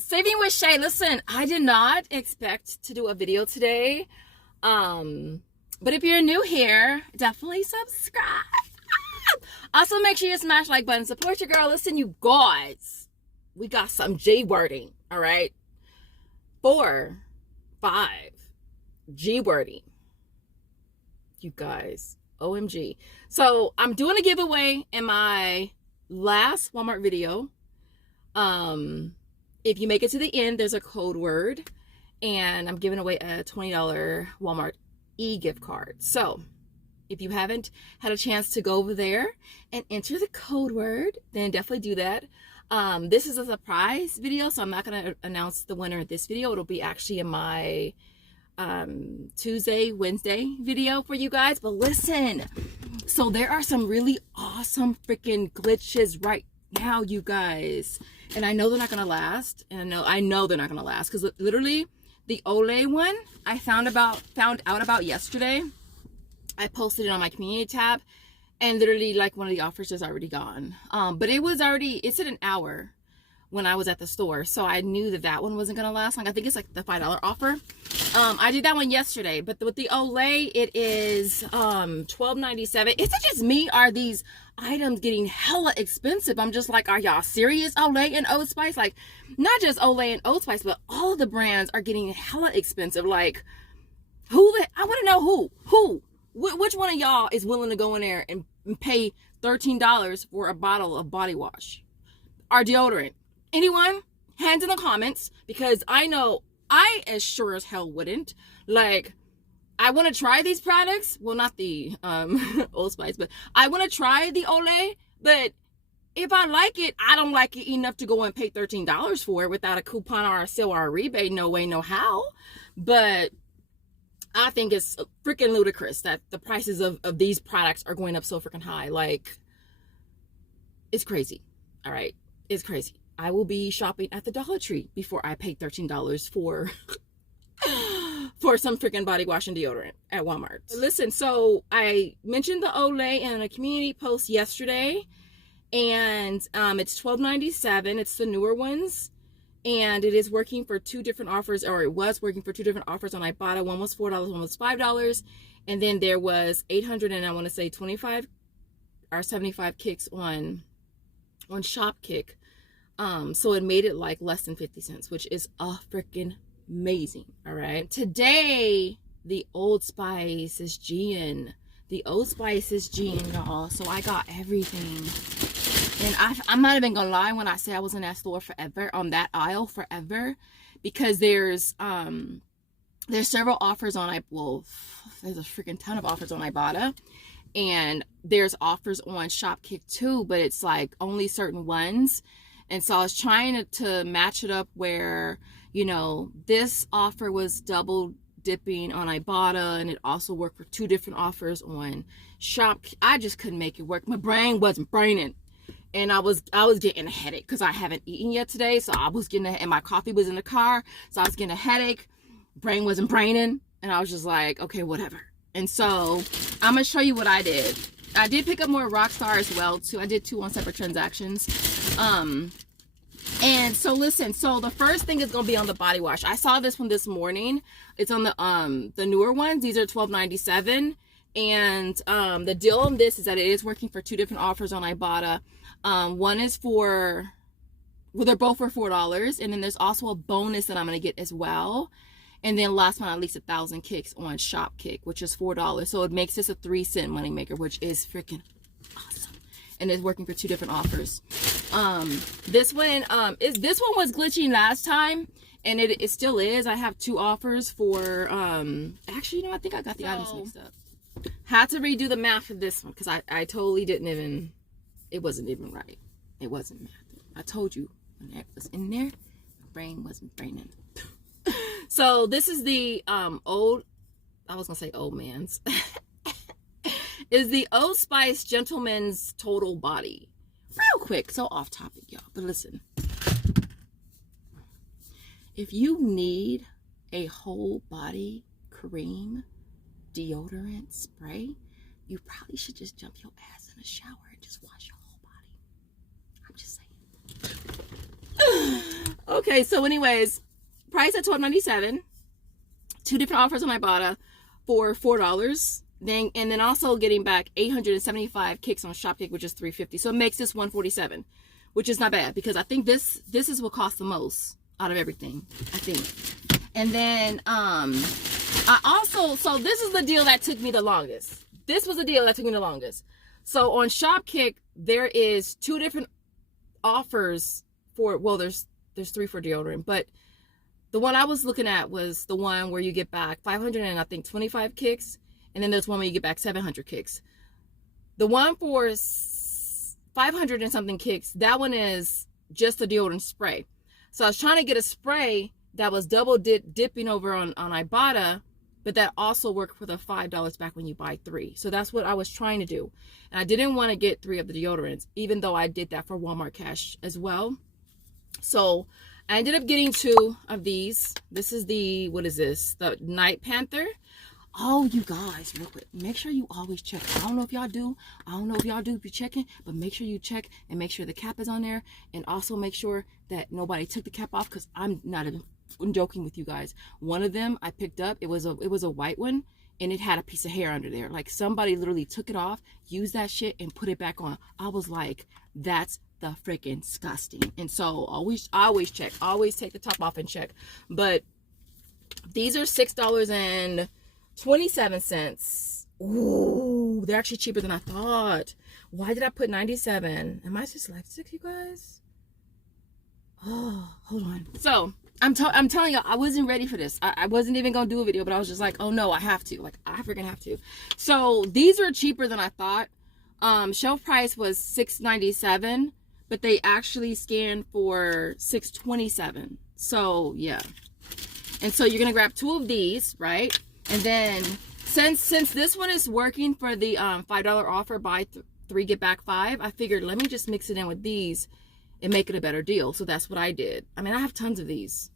Saving with Shay. Listen, I did not expect to do a video today. But if you're new here, definitely subscribe. Also, make sure you smash like button. Support your girl. Listen, you guys, we got some J wording. All right, 4, 5 G wording. You guys, OMG. So I'm doing a giveaway in my last Walmart video. If you make it to the end, there's a code word, and I'm giving away a $20 Walmart e-gift card. So if you haven't had a chance to go over there and enter the code word, then definitely do that. This is a surprise video, so I'm not going to announce the winner of this video. It'll be actually in my Tuesday, Wednesday video for you guys. But listen, so there are some really awesome freaking glitches right now, you guys. And I know they're not going to last. And I know they're not going to last, because literally the Olay one I found out about yesterday. I posted it on my community tab, and literally like one of the offers is already gone. But it's at an hour when I was at the store, so I knew that one wasn't gonna last long. I think it's like the $5 offer. I did that one yesterday, but with the Olay, it is $12.97. Is it just me? Are these items getting hella expensive? I'm just like, are y'all serious? Olay and Old Spice, like not just Olay and Old Spice, but all of the brands are getting hella expensive. Like I want to know which one of y'all is willing to go in there and pay $13 for a bottle of body wash or deodorant? Anyone? Hands in the comments, because I know I as sure as hell wouldn't. Like, I want to try these products. Well, not the Old Spice, but I want to try the Olay. But if I like it, I don't like it enough to go and pay $13 for it without a coupon or a sale or a rebate. No way, no how. But I think it's freaking ludicrous that the prices of these products are going up so freaking high. Like, it's crazy. All right, it's crazy. I will be shopping at the Dollar Tree before I pay $13 for some freaking body wash and deodorant at Walmart. Listen, so I mentioned the Olay in a community post yesterday, and it's $12.97. It's the newer ones, and it is working for 2 different offers, or it was working for 2 different offers on Ibotta. One was $4, one was $5, and then there was 800 and I want to say 25 or 75 kicks on Shopkick. So it made it like less than 50 cents, which is freaking amazing. All right. Today, the Old Spice is G'ing. The Old Spice is G'ing, y'all. So I got everything. And I'm not even gonna lie when I say I was in that store forever, on that aisle forever, because there's several offers on there's a freaking ton of offers on Ibotta, and there's offers on Shopkick too, but it's like only certain ones. And so I was trying to match it up where, you know, this offer was double dipping on Ibotta, and it also worked for 2 different offers on Shopkick. I just couldn't make it work. My brain wasn't braining. And I was getting a headache because I haven't eaten yet today. So I was and my coffee was in the car. So I was getting a headache. Brain wasn't braining. And I was just like, okay, whatever. And so I'm going to show you what I did. I did pick up more Rockstar as well too. I did 2 on separate transactions. And so listen, so the first thing is going to be on the body wash. I saw this one this morning. It's on the newer ones. These are $12.97. And the deal on this is that it is working for 2 different offers on Ibotta. One is they're both for $4, and then there's also a bonus that I'm going to get as well. And then last but not least, 1,000 kicks on Shopkick, which is $4. So it makes this a 3-cent moneymaker, which is freaking awesome. And it's working for 2 different offers. This one was glitching last time, and it still is. I have 2 offers for actually, you know, I think I got the items mixed up. Had to redo the math for this one because I totally it wasn't even right. It wasn't math. I told you when that was in there, my brain wasn't braining. So this is the old man's is the Old Spice Gentleman's Total Body. Real quick, so off topic, y'all, but listen. If you need a whole body cream, deodorant, spray, you probably should just jump your ass in a shower and just wash your whole body. I'm just saying. Okay, so anyways, price at $12.97. 2 different offers on Ibotta for $4. And then also getting back 875 kicks on Shopkick, which is $3.50. So it makes this $147, which is not bad because I think this is what costs the most out of everything, I think. And then I also, so this is the deal that took me the longest. This was the deal that took me the longest. So on Shopkick, there is 2 different offers for, well, there's 3 for deodorant, but the one I was looking at was the one where you get back 500 and I think 25 kicks, and then there's one where you get back 700 kicks. The one for 500 and something kicks, that one is just a deodorant spray. So I was trying to get a spray that was double dipping over on Ibotta, but that also worked for the $5 back when you buy 3. So that's what I was trying to do. And I didn't want to get 3 of the deodorants, even though I did that for Walmart Cash as well. So I ended up getting 2 of these. This is the, what is this? The Night Panther. Oh, you guys, real quick, make sure you always check. I don't know if y'all do. I don't know if y'all do be checking, but make sure you check and make sure the cap is on there. And also make sure that nobody took the cap off, because I'm not even joking with you guys. One of them I picked up, it was a white one, and it had a piece of hair under there. Like somebody literally took it off, used that shit, and put it back on. I was like, that's the freaking disgusting. And so always check, always take the top off and check. But these are $6.27. Ooh, they're actually cheaper than I thought. Why did I put 97? Am I dyslexic, you guys? Oh, hold on. So I'm telling you, I wasn't ready for this. I wasn't even gonna do a video, but I was just like, oh no, I have to. Like, I freaking have to. So these are cheaper than I thought. Shelf price was $6.97, but they actually scanned for $6.27. So yeah. And so you're gonna grab 2 of these, right? And then since this one is working for the $5 offer, buy 3 get back 5, I figured let me just mix it in with these and make it a better deal. So that's what I did. I mean, I have tons of these.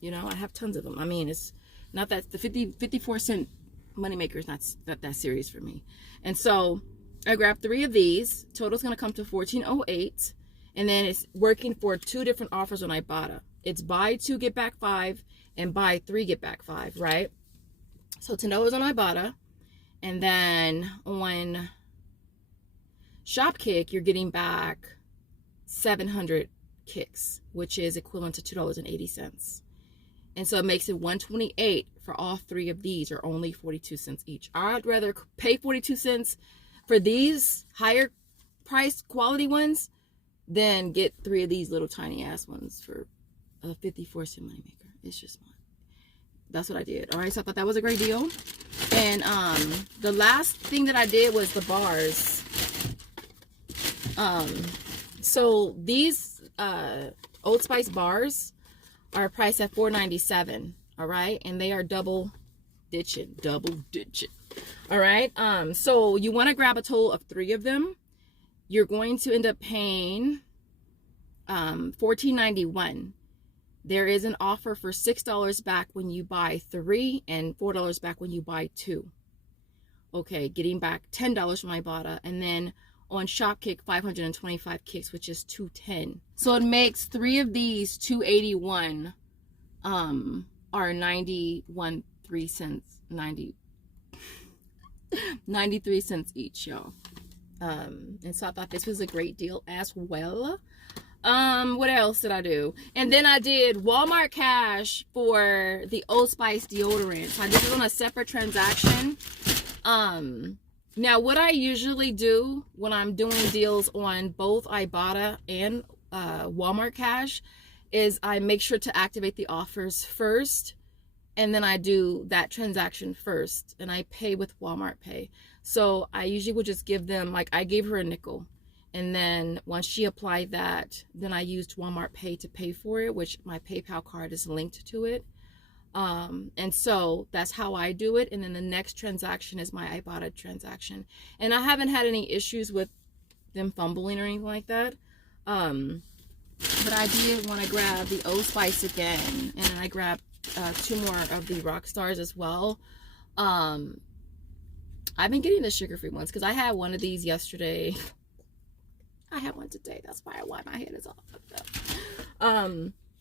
You know, I have tons of them. I mean, it's not that the 54-cent moneymaker is not that serious for me. And so I grabbed 3 of these. Total's gonna come to $14.08, and then it's working for 2 different offers on Ibotta. It's buy 2 get back 5 and buy 3 get back 5, right? So $10 on Ibotta, and then on Shopkick you're getting back 700 kicks, which is equivalent to $2.80. And so it makes it $128 for all 3 of these, or only 42 cents each. I'd rather pay 42 cents for these higher priced quality ones than get 3 of these little tiny ass ones for a 54-cent moneymaker. It's just fun. That's what I did. All right, so I thought that was a great deal. And the last thing that I did was the bars. So these Old Spice bars are priced at $4.97. All right, and they are double ditching. All right, so you want to grab a total of 3 of them. You're going to end up paying $14.91. There is an offer for $6 back when you buy 3 and $4 back when you buy 2. Okay, getting back $10 from Ibotta, and then on Shopkick 525 kicks, which is $2.10. So it makes 3 of these $2.81 are 93 cents each, y'all. And so I thought this was a great deal as well. What else did I do? And then I did Walmart Cash for the Old Spice deodorant. So I did it on a separate transaction. Now what I usually do when I'm doing deals on both Ibotta and Walmart Cash is I make sure to activate the offers first, and then I do that transaction first, and I pay with Walmart Pay. So I usually would just give them, like, I gave her a nickel. And then once she applied that, then I used Walmart Pay to pay for it, which my PayPal card is linked to it. And so that's how I do it. And then the next transaction is my Ibotta transaction. And I haven't had any issues with them fumbling or anything like that. But I did want to grab the Old Spice again. And then I grabbed 2 more of the Rockstars as well. I've been getting the sugar-free ones because I had one of these yesterday. I had one today. That's why my head is all fucked up.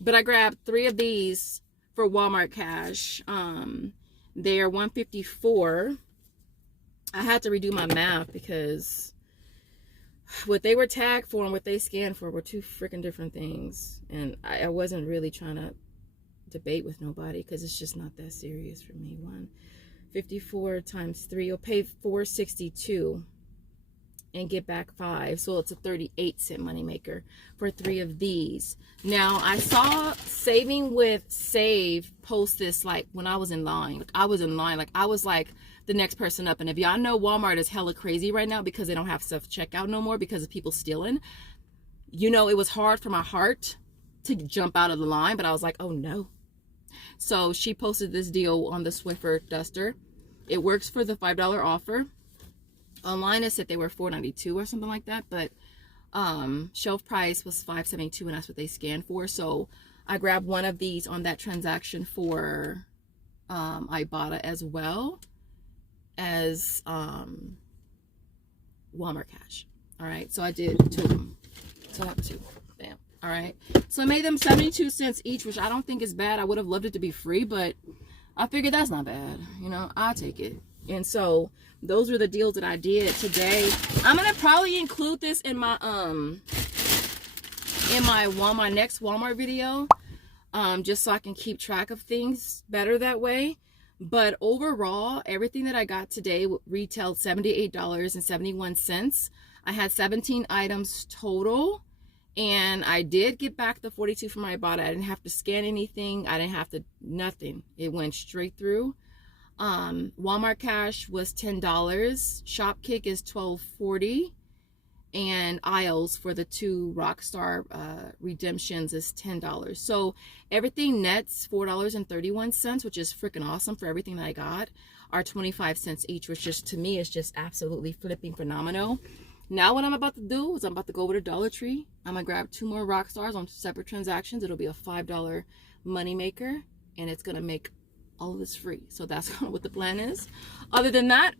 But I grabbed 3 of these for Walmart cash. They are $154. I had to redo my math because what they were tagged for and what they scanned for were 2 freaking different things. And I wasn't really trying to debate with nobody because it's just not that serious for me. 154 times 3, you'll pay $462 and get back 5, so it's a 38-cent moneymaker for 3 of these. Now I saw Saving with Save post this like when I was in line. I was like the next person up. And if y'all know, Walmart is hella crazy right now because they don't have self checkout no more because of people stealing. You know, it was hard for my heart to jump out of the line, but I was like, oh no. So she posted this deal on the Swiffer duster. It works for the $5 offer. Online it said they were $4.92 or something like that, but shelf price was $5.72, and that's what they scanned for. So I grabbed one of these on that transaction for Ibotta as well as Walmart cash. All right, so I did 2 of them. So I have 2. Bam. All right, so I made them 72 cents each, which I don't think is bad. I would have loved it to be free, but I figured that's not bad. You know, I'll take it. And so those were the deals that I did today. I'm gonna probably include this in my next Walmart video, just so I can keep track of things better that way. But overall, everything that I got today retailed $78.71. I had 17 items total, and I did get back the 42 from my Ibotta. I didn't have to scan anything. I didn't have to nothing. It went straight through. Walmart cash was $10. Shopkick is $12.40, and aisles for the 2 Rockstar redemptions is $10. So everything nets $4.31, which is freaking awesome for everything that I got. Are 25 cents each, which just to me is just absolutely flipping phenomenal. Now what I'm about to do is I'm about to go over to Dollar Tree. I'm gonna grab 2 more Rockstars on separate transactions. It'll be a $5 moneymaker, and it's gonna make all of this free. So that's kind of what the plan is. Other than that,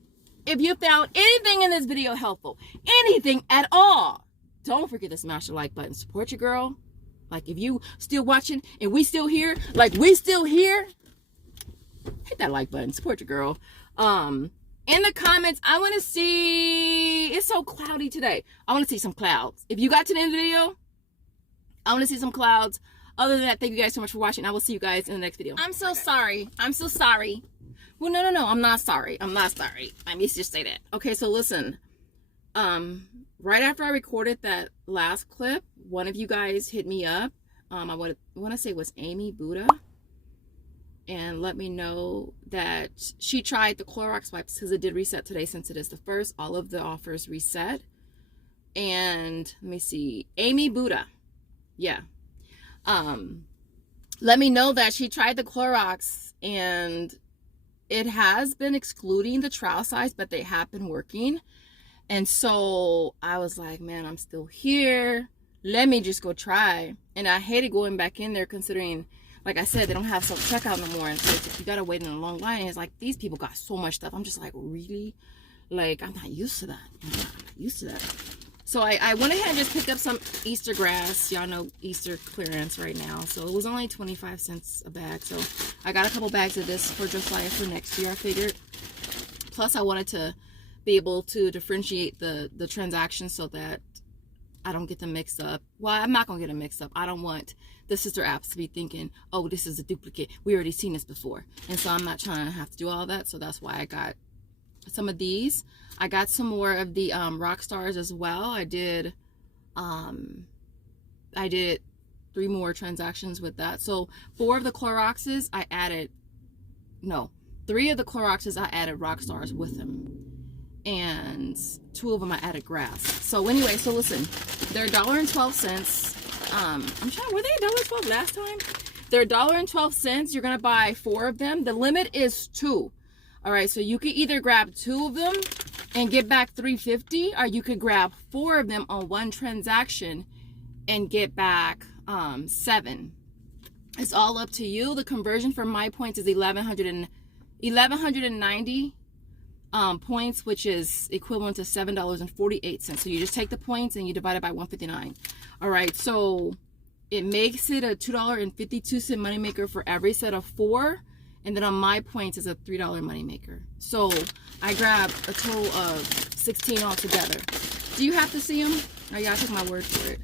if you found anything in this video helpful, anything at all, don't forget to smash the like button. Support your girl. Like, if you still watching and we still here, like we still here, hit that like button. Support your girl. In the comments, I want to see, it's so cloudy today, I want to see some clouds. If you got to the end of the video, I want to see some clouds. Other than that, thank you guys so much for watching. I will see you guys in the next video. I'm so sorry. I'm so sorry. Well, no. I'm not sorry. I'm not sorry. I need to just say that. Okay, so listen. Right after I recorded that last clip, one of you guys hit me up. I want to say it was Amy Buddha. And let me know that she tried the Clorox wipes because it did reset today since it is the first. All of the offers reset. And let me see. Amy Buddha. Yeah. Let me know that she tried the Clorox and it has been excluding the trial size, but they have been working. And so I was like, man, I'm still here. Let me just go try. And I hated going back in there considering, like I said, they don't have self-checkout no more. And so you got to wait in a long line. And it's like, these people got so much stuff. I'm just like, really? Like, I'm not used to that. I'm not used to that. So I went ahead and just picked up some Easter grass. Y'all know Easter clearance right now. So it was only 25 cents a bag. So I got a couple bags of this for Josiah for next year, I figured. Plus, I wanted to be able to differentiate the transactions so that I don't get them mixed up. Well, I'm not going to get them mixed up. I don't want the sister apps to be thinking, oh, this is a duplicate. We already seen this before. And so I'm not trying to have to do all that. So that's why I got some of these. I got some more of the Rockstars as well. I did 3 more transactions with that. So 4 of the Cloroxes I added, no, 3 of the Cloroxes I added Rockstars with them. And 2 of them I added grass. So anyway, so listen, they're $1.12. I'm trying, were they $1.12 last time? They're $1.12. You're gonna buy 4 of them. The limit is 2. All right, so you could either grab 2 of them and get back $3.50, or you could grab 4 of them on one transaction and get back $7. It's all up to you. The conversion for my points is 1,190 points, which is equivalent to $7.48. So you just take the points and you divide it by 159. All right, so it makes it a $2.52 moneymaker for every set of 4. And then on my points is a $3 moneymaker. So I grabbed a total of 16 altogether. Do you have to see them? I gotta take my word for it.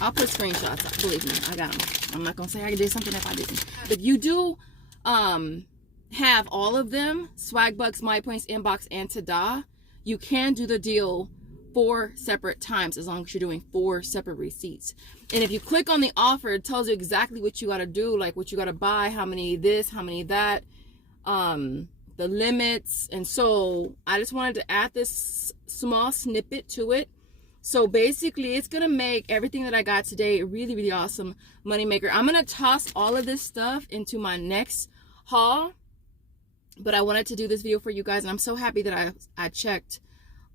I'll put screenshots. Believe me, I got them. I'm not gonna say I did something if I didn't. If you do have all of them, Swagbucks, My Points, Inbox, and Tada, you can do the deal 4 separate times as long as you're doing 4 separate receipts. And if you click on the offer, it tells you exactly what you got to do, like what you got to buy, how many this, how many that, the limits. And so I just wanted to add this small snippet to it. So basically it's going to make everything that I got today a really, really awesome moneymaker. I'm going to toss all of this stuff into my next haul, but I wanted to do this video for you guys, and I'm so happy that I checked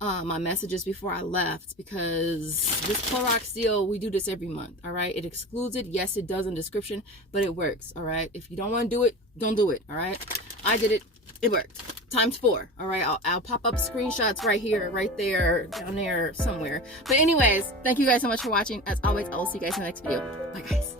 my messages before I left, because this Clorox deal, we do this every month. All right, it excludes it. Yes, it does in description, but it works. All right, if you don't want to do it, don't do it. All right, I did it. It worked times 4. All right, I'll pop up screenshots right here, right there, down there, somewhere. But anyways, thank you guys so much for watching. As always, I will see you guys in the next video. Bye guys.